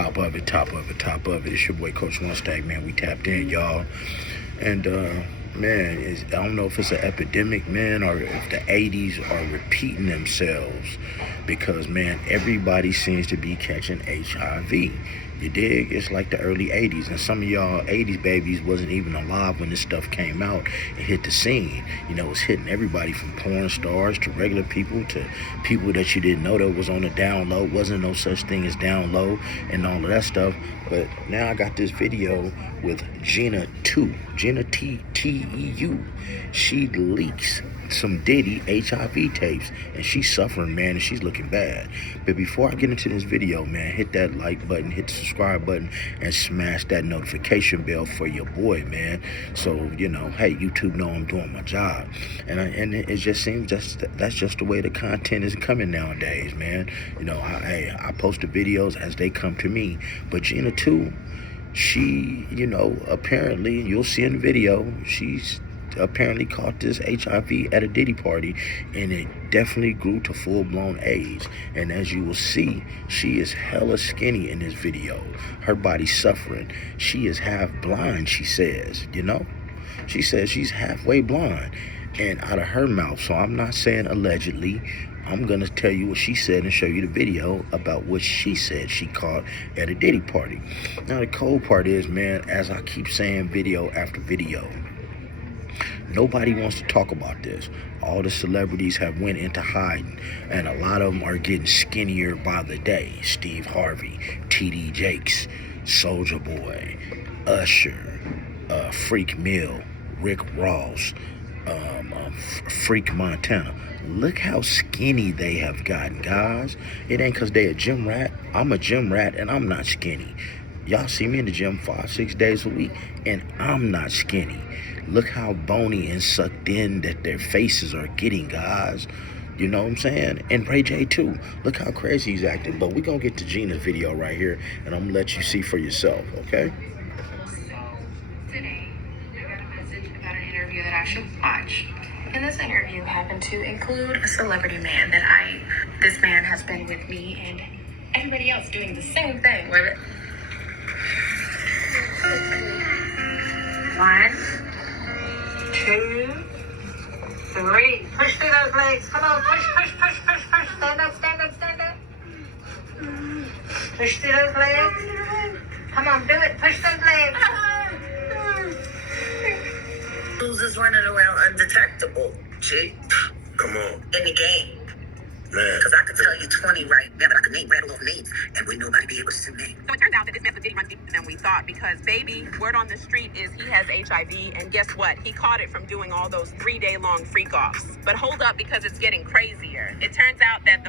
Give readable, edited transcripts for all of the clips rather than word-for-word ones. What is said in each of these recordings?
Top of it, top of it, top of it. It's your boy Coach One Stack, man. We tapped in, y'all. And man, I don't know if it's an epidemic, man, or if the 80s are repeating themselves. Because, man, everybody seems to be catching HIV. You dig? It's like the early 80s. And some of y'all 80s babies wasn't even alive when this stuff came out and hit the scene. You know, it's hitting everybody from porn stars to regular people to people that you didn't know that was on the down low. Wasn't no such thing as down low and all of that stuff. But now I got this video with Gina Tew, Gina Tew. She leaks some Diddy HIV tapes, and she's suffering, man, and she's looking bad. But before I get into this video, man, hit that like button, hit the subscribe button, and smash that notification bell for your boy, man. So, you know, hey, YouTube know I'm doing my job. And it just seems that's just the way the content is coming nowadays, man. You know, I post the videos as they come to me. But Gina Tew, she, you know, apparently, you'll see in the video, she's apparently caught this HIV at a Diddy party, and it definitely grew to full-blown AIDS. And as you will see, she is hella skinny in this video. Her body's suffering. She is half blind, she says, you know? She says she's halfway blind. And out of her mouth, so I'm not saying allegedly, I'm going to tell you what she said and show you the video about what she said she caught at a Diddy party. Now, the cold part is, man, as I keep saying video after video, nobody wants to talk about this. All the celebrities have went into hiding, and a lot of them are getting skinnier by the day. Steve Harvey, T.D. Jakes, Soulja Boy, Usher, Freak Mill, Rick Ross, Freak Montana. Look how skinny they have gotten, guys. It ain't because they a gym rat. I'm a gym rat, and I'm not skinny. Y'all see me in the gym 5-6 days a week, and I'm not skinny. Look how bony and sucked in that their faces are getting, guys. You know what I'm saying? And Ray J too. Look how crazy he's acting. But we're going to get to Gina's video right here, and I'm going to let you see for yourself, okay? So, today, I got a message about an interview that I should watch. And this interview happened to include a celebrity man that this man has been with me and everybody else doing the same thing with it. 1, 2, 3. Push through those legs. Come on, push. Stand up. Push through those legs. Come on, do it. Push those legs. Who's just running around undetectable, G? Come on, In the game. man. Because I could tell you 20 right now that I could rattle off names, and would nobody be able to name. So it turns out that this mess with Diddy runs deeper than we thought, because baby, word on the street is he has HIV, and guess what? He caught it from doing all those 3-day-long freak-offs. But hold up, because it's getting crazier. It turns out that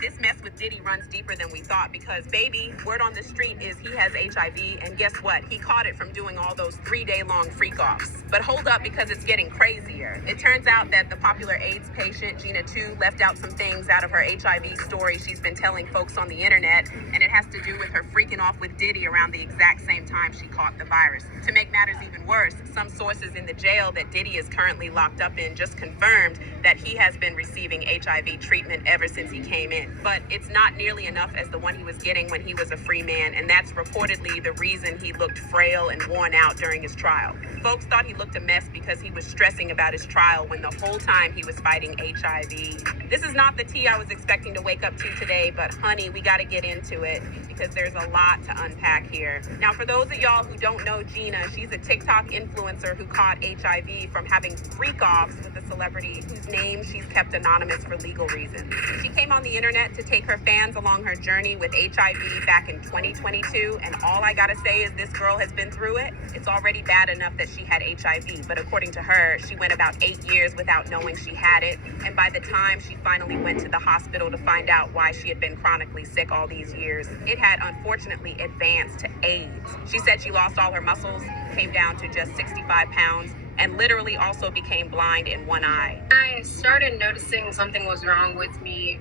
this mess with Diddy runs deeper than we thought, because baby, word on the street is he has HIV, and guess what? He caught it from doing all those 3-day-long freak-offs. But hold up, because it's getting crazier. It turns out that the popular AIDS patient, Gina Tew, left out some things out of her HIV story she's been telling folks on the internet, and it has to do with her freaking off with Diddy around the exact same time she caught the virus. To make matters even worse, some sources in the jail that Diddy is currently locked up in just confirmed that he has been receiving HIV treatment ever since he came in. But it's not nearly enough as the one he was getting when he was a free man, and that's reportedly the reason he looked frail and worn out during his trial. Folks thought he looked a mess because he was stressing about his trial when the whole time he was fighting HIV. This is not the tea I was expecting to wake up to today, but honey, we got to get into it because there's a lot to unpack here. Now, for those of y'all who don't know Gina, she's a TikTok influencer who caught HIV from having freak-offs with a celebrity whose name she's kept anonymous for legal reasons. She came on the internet to take her fans along her journey with HIV back in 2022, and all I gotta say is this girl has been through it. It's already bad enough that she had HIV, but according to her, she went about 8 years without knowing she had it, and by the time she finally went to the hospital to find out why she had been chronically sick all these years, it had unfortunately advanced to AIDS. She said she lost all her muscles, came down to just 65 pounds, and literally also became blind in one eye. I started noticing something was wrong with me.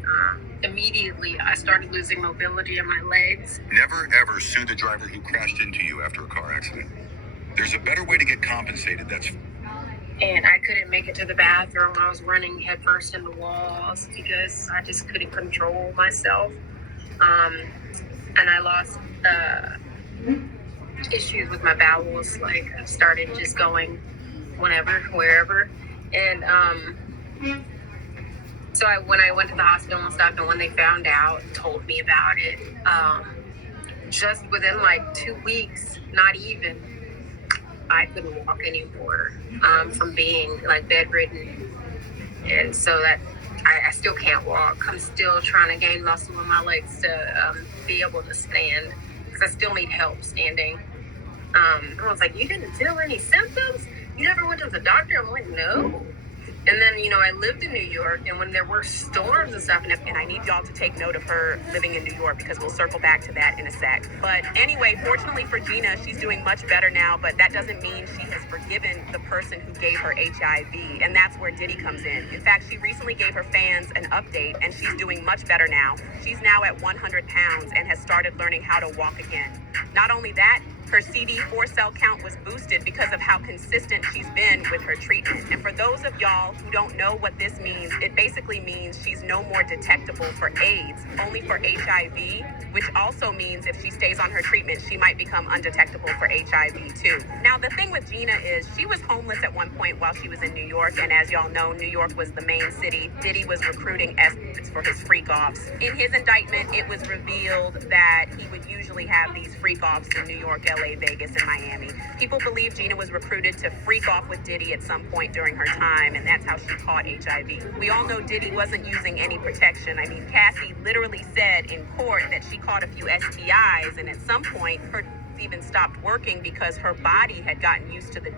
Immediately, I started losing mobility in my legs. Never ever sue the driver who crashed into you after a car accident. There's a better way to get compensated. And I couldn't make it to the bathroom. I was running headfirst into walls because I just couldn't control myself. and I lost issues with my bowels. Like, I started just going whenever, wherever. And so when I went to the hospital and stuff, and when they found out, told me about it, just within like 2 weeks, not even, I couldn't walk anymore, from being like bedridden. And so that I still can't walk. I'm still trying to gain muscle in my legs to be able to stand, because I still need help standing. I was like, you didn't feel any symptoms? You never went to the doctor? I'm like, no. And then, I lived in New York, and when there were storms and stuff, And I need y'all to take note of her living in New York, because we'll circle back to that in a sec. But anyway, fortunately for Gina, she's doing much better now, but that doesn't mean she has forgiven the person who gave her HIV. And that's where Diddy comes in. In fact, she recently gave her fans an update, and she's doing much better now. She's now at 100 pounds and has started learning how to walk again. Not only that, her CD4 cell count was boosted because of how consistent she's been with her treatment. And for those of y'all who don't know what this means, it basically means she's no more detectable for AIDS, only for HIV, which also means if she stays on her treatment, she might become undetectable for HIV too. Now, the thing with Gina is she was homeless at one point while she was in New York. And as y'all know, New York was the main city. Diddy was recruiting escorts for his freak-offs. In his indictment, it was revealed that he would usually have these freak-offs in New York, LA, Vegas, and Miami. People believe Gina was recruited to freak off with Diddy at some point during her time, and that's how she caught HIV. We all know Diddy wasn't using any protection. I mean, Cassie literally said in court that she caught a few STIs, and at some point, her even stopped working because her body had gotten used to the.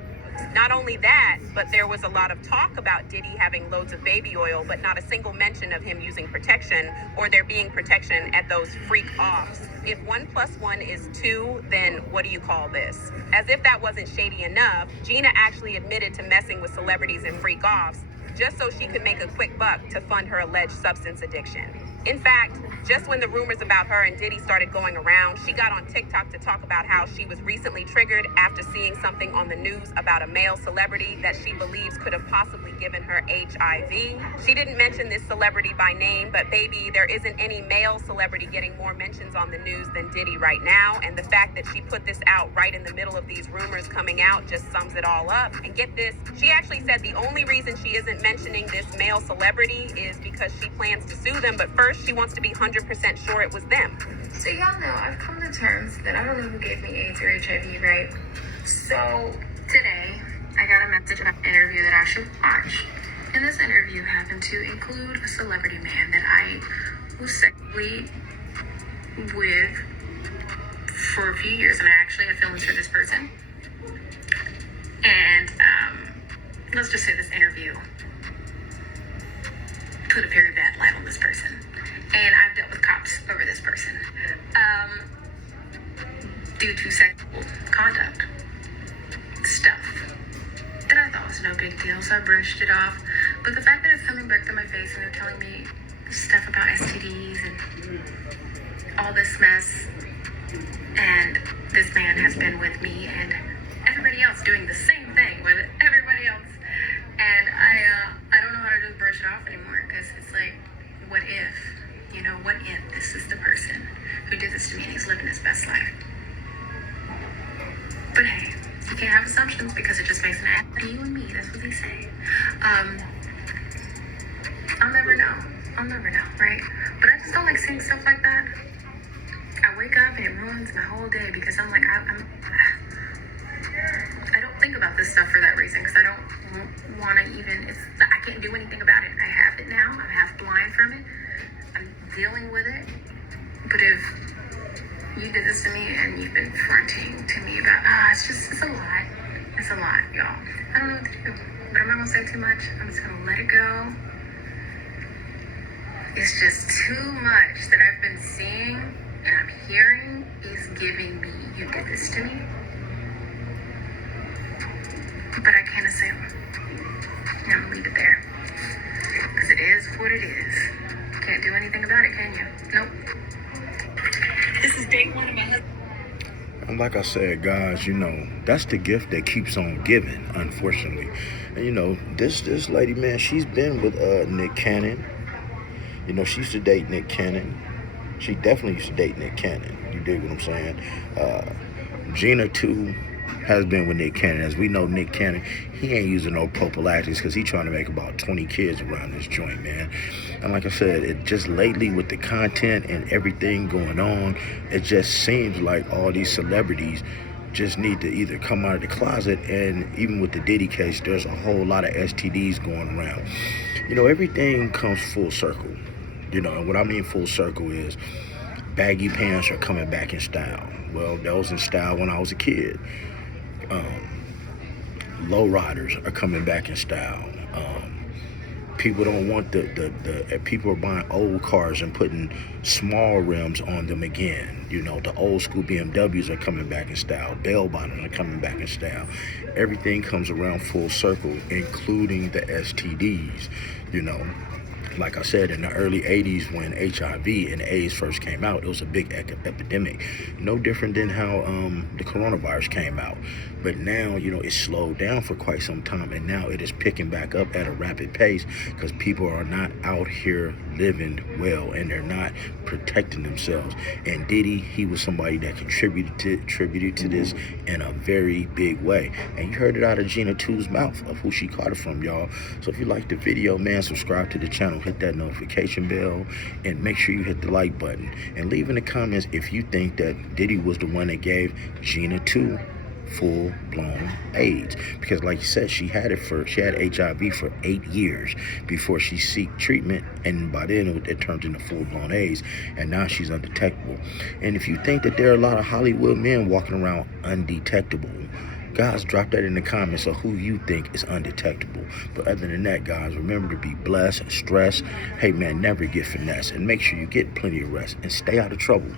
Not only that, but there was a lot of talk about Diddy having loads of baby oil, but not a single mention of him using protection or there being protection at those freak-offs. If 1 + 1 is 2, then what do you call this? As if that wasn't shady enough, Gina actually admitted to messing with celebrities and freak-offs just so she could make a quick buck to fund her alleged substance addiction. In fact, just when the rumors about her and Diddy started going around, she got on TikTok to talk about how she was recently triggered after seeing something on the news about a male celebrity that she believes could have possibly given her HIV. She didn't mention this celebrity by name, but baby, there isn't any male celebrity getting more mentions on the news than Diddy right now. And the fact that she put this out right in the middle of these rumors coming out just sums it all up. And get this, she actually said the only reason she isn't mentioning this male celebrity is because she plans to sue them, but first she wants to be 100% sure it was them. So y'all know, I've come to terms that I don't know who gave me AIDS or HIV, right? So today, I got a message about an interview that I should watch. And this interview happened to include a celebrity man that I was sexually with for a few years, and I actually had feelings for this person. And let's just say this interview put a very bad light on this person. And I've dealt with cops over this person due to sexual conduct stuff that I thought was no big deal, so I brushed it off. But the fact that it's coming back to my face and they're telling me stuff about STDs and all this mess, and this man has been with me and everybody else doing the same thing with everybody else, and I don't know how to just brush it off anymore, because it's like, what if? What if this is the person who did this to me and he's living his best life? But hey, you can't have assumptions because it just makes an ass of you and me. That's what they say. I'll never know, right? But I just don't like seeing stuff like that. I wake up and it ruins my whole day because I'm like, I don't think about this stuff for that reason, because I don't want to even, I can't do anything about it. I have it now. I'm half blind from it. I'm dealing with it. But if you did this to me and you've been fronting to me about, it's a lot. It's a lot, y'all. I don't know what to do. But I'm not going to say too much. I'm just going to let it go. It's just too much that I've been seeing and I'm hearing is giving me, you did this to me. But I can't assume. I'm going to leave it there. Because it is what it is. Can't do anything about it, can you? Nope. This is day one of my husband. And like I said, guys, that's the gift that keeps on giving, unfortunately. And this lady, man, she's been with Nick Cannon. She used to date Nick Cannon. She definitely used to date Nick Cannon. You dig what I'm saying? Gina Tew has been with Nick Cannon. As we know, Nick Cannon, he ain't using no prophylactics because he's trying to make about 20 kids around this joint, man. And like I said, it just lately with the content and everything going on, it just seems like all these celebrities just need to either come out of the closet. And even with the Diddy case, there's a whole lot of STDs going around. You know, everything comes full circle. You know, and what I mean full circle is baggy pants are coming back in style. Well, that was in style when I was a kid. Lowriders are coming back in style. People don't want the people are buying old cars and putting small rims on them again. You know, the old school BMWs are coming back in style. Bell bottoms are coming back in style. Everything comes around full circle, including the STDs. You know, like I said, in the early 80s when HIV and AIDS first came out, it was a big epidemic. No different than how the coronavirus came out. But now, you know, it's slowed down for quite some time, and now it is picking back up at a rapid pace because people are not out here living well, and they're not protecting themselves. And Diddy, he was somebody that contributed to this in a very big way. And you heard it out of Gina Tew's mouth of who she caught it from, y'all. So if you like the video, man, subscribe to the channel, hit that notification bell, and make sure you hit the like button. And leave in the comments if you think that Diddy was the one that gave Gina Tew full-blown AIDS, because like you said, she had HIV for 8 years before she sought treatment, and by then it turned into full-blown AIDS, and now she's undetectable. And if you think that there are a lot of Hollywood men walking around undetectable, guys, drop that in the comments of who you think is undetectable. But other than that, guys, remember to be blessed and stressed. Hey man, never get finessed, and make sure you get plenty of rest and stay out of trouble.